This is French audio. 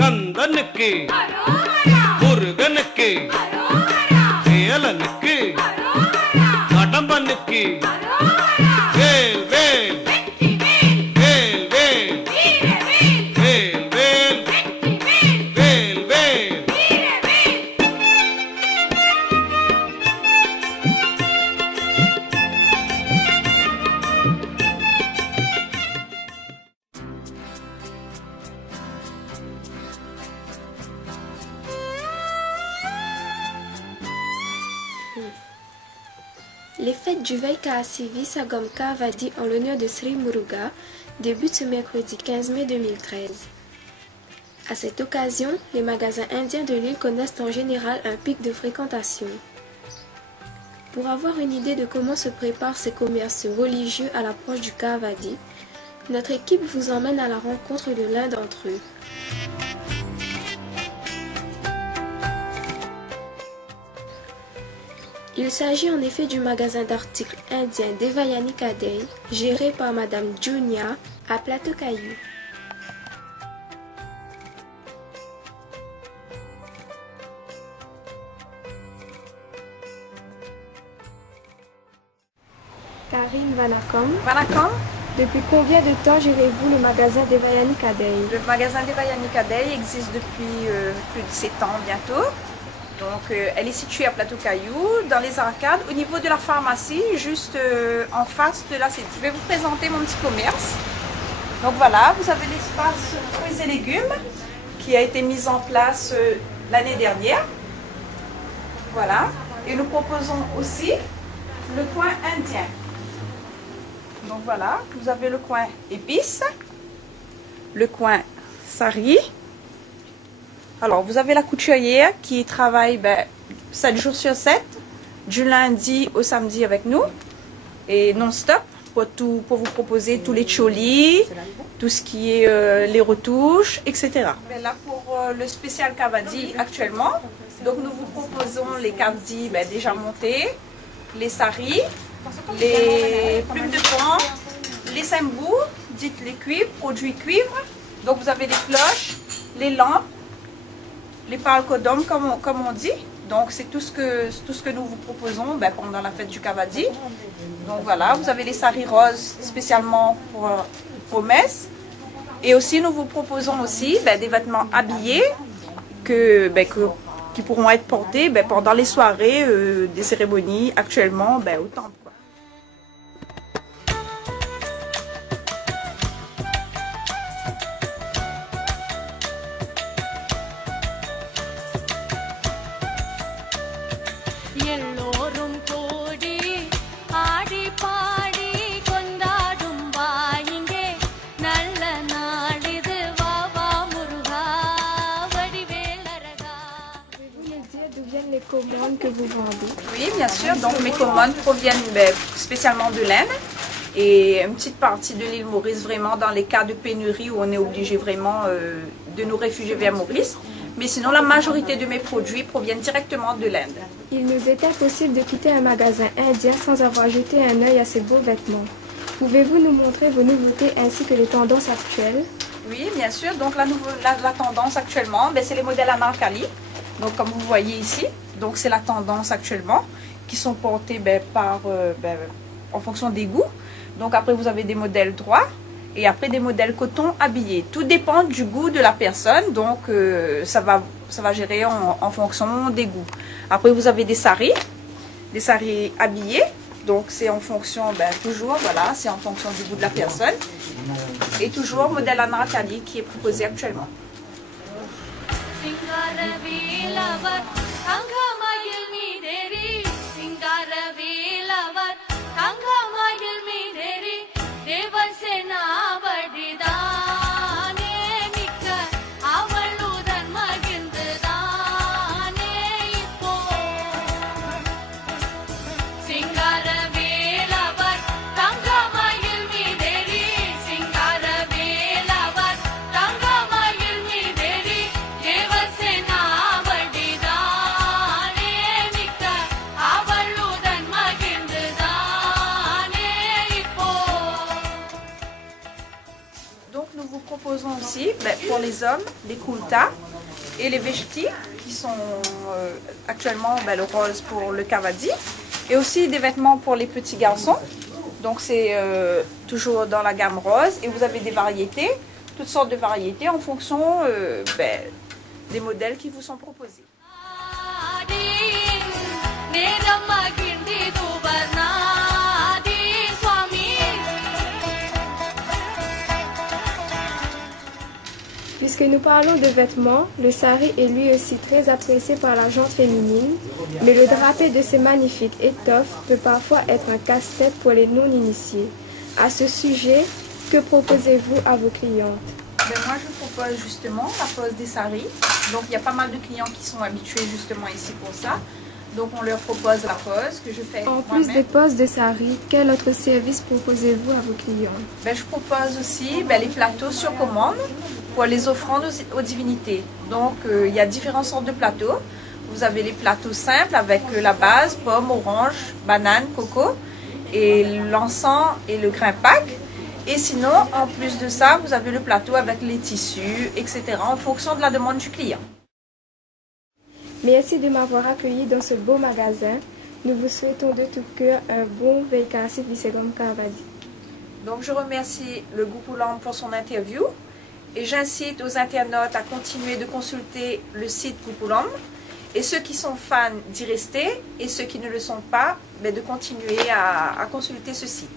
கந்தனுக்கு முருகனுக்கு வேலனுக்கு கடம்பனுக்கு வேல் வேல் வேல் வேல் வேல் வேல் வேல் வேல். Les fêtes du Vai Kahasivi Sagam Kavadi en l'honneur de Sri Muruga débutent ce mercredi 15 mai 2013. À cette occasion, les magasins indiens de l'île connaissent en général un pic de fréquentation. Pour avoir une idée de comment se préparent ces commerces religieux à l'approche du Kavadi, notre équipe vous emmène à la rencontre de l'un d'entre eux. Il s'agit en effet du magasin d'articles indiens Devayani Kadei, géré par Madame Junia à Plateau Caillou. Karine Vanakom. Vanakom. Depuis combien de temps gérez-vous le magasin Devayani Kadei? Le magasin Devayani Kadei existe depuis plus de 7 ans bientôt. Donc, elle est située à Plateau Caillou, dans les arcades, au niveau de la pharmacie, juste en face de la CEDI. Je vais vous présenter mon petit commerce. Donc voilà, vous avez l'espace fruits et légumes qui a été mis en place l'année dernière. Voilà. Et nous proposons aussi le coin indien. Donc voilà, vous avez le coin épices, le coin sari. Alors, vous avez la couturière qui travaille 7 jours sur 7, du lundi au samedi avec nous, et non-stop, pour vous proposer tous les cholis, tout ce qui est les retouches, etc. Là, pour le spécial Kavadi actuellement, donc nous vous proposons les Kavadi déjà montés, les saris, les plumes de pan, les sambous, dites les cuivres, produits cuivre. Donc, vous avez les cloches, les lampes, les palcodums comme on dit. Donc c'est tout ce que nous vous proposons pendant la fête du Kavadi. Donc voilà, vous avez les saris roses spécialement pour messes. Et aussi nous vous proposons aussi des vêtements habillés qui pourront être portés pendant les soirées des cérémonies actuellement au temple. Les commandes que vous vendez? Oui, bien sûr. Donc mes commandes proviennent spécialement de l'Inde et une petite partie de l'île Maurice, vraiment dans les cas de pénurie où on est obligé vraiment de nous réfugier vers Maurice. Mais sinon, la majorité de mes produits proviennent directement de l'Inde. Il nous est impossible de quitter un magasin indien sans avoir jeté un œil à ces beaux vêtements. Pouvez-vous nous montrer vos nouveautés ainsi que les tendances actuelles? Oui, bien sûr. Donc la tendance actuellement, c'est les modèles anarkali. Donc comme vous voyez ici, donc c'est la tendance actuellement, qui sont portés en fonction des goûts. Donc après vous avez des modèles droits et après des modèles coton habillés. Tout dépend du goût de la personne, donc ça va gérer en fonction des goûts. Après vous avez des saris habillés, donc c'est en fonction, toujours, voilà, c'est en fonction du goût de la personne. Et toujours modèle anarkali qui est proposé actuellement. pour les hommes, les kultas et les veshtis qui sont actuellement le rose pour le kavadi. Et aussi des vêtements pour les petits garçons. Donc c'est toujours dans la gamme rose. Et vous avez des variétés, toutes sortes de variétés en fonction des modèles qui vous sont proposés. Puisque nous parlons de vêtements, le sari est lui aussi très apprécié par la gente féminine, mais le drapé de ces magnifiques étoffes peut parfois être un casse-tête pour les non-initiés. À ce sujet, que proposez-vous à vos clientes? Moi, je propose justement la pose des saris. Donc, il y a pas mal de clients qui sont habitués justement ici pour ça. Donc, on leur propose la pose que je fais En plus des poses de sari, quel autre service proposez-vous à vos clients? Je propose aussi les plateaux sur commande pour les offrandes aux divinités. Donc, il y a différentes sortes de plateaux. Vous avez les plateaux simples avec la base, pomme, orange, banane, coco et l'encens et le grain Pâques. Et sinon, en plus de ça, vous avez le plateau avec les tissus, etc. en fonction de la demande du client. Merci de m'avoir accueilli dans ce beau magasin. Nous vous souhaitons de tout cœur un bon Veikasi Visegom Kavadi. Donc je remercie le Gokulam pour son interview et j'incite aux internautes à continuer de consulter le site Gokulam et ceux qui sont fans d'y rester et ceux qui ne le sont pas, de continuer à consulter ce site.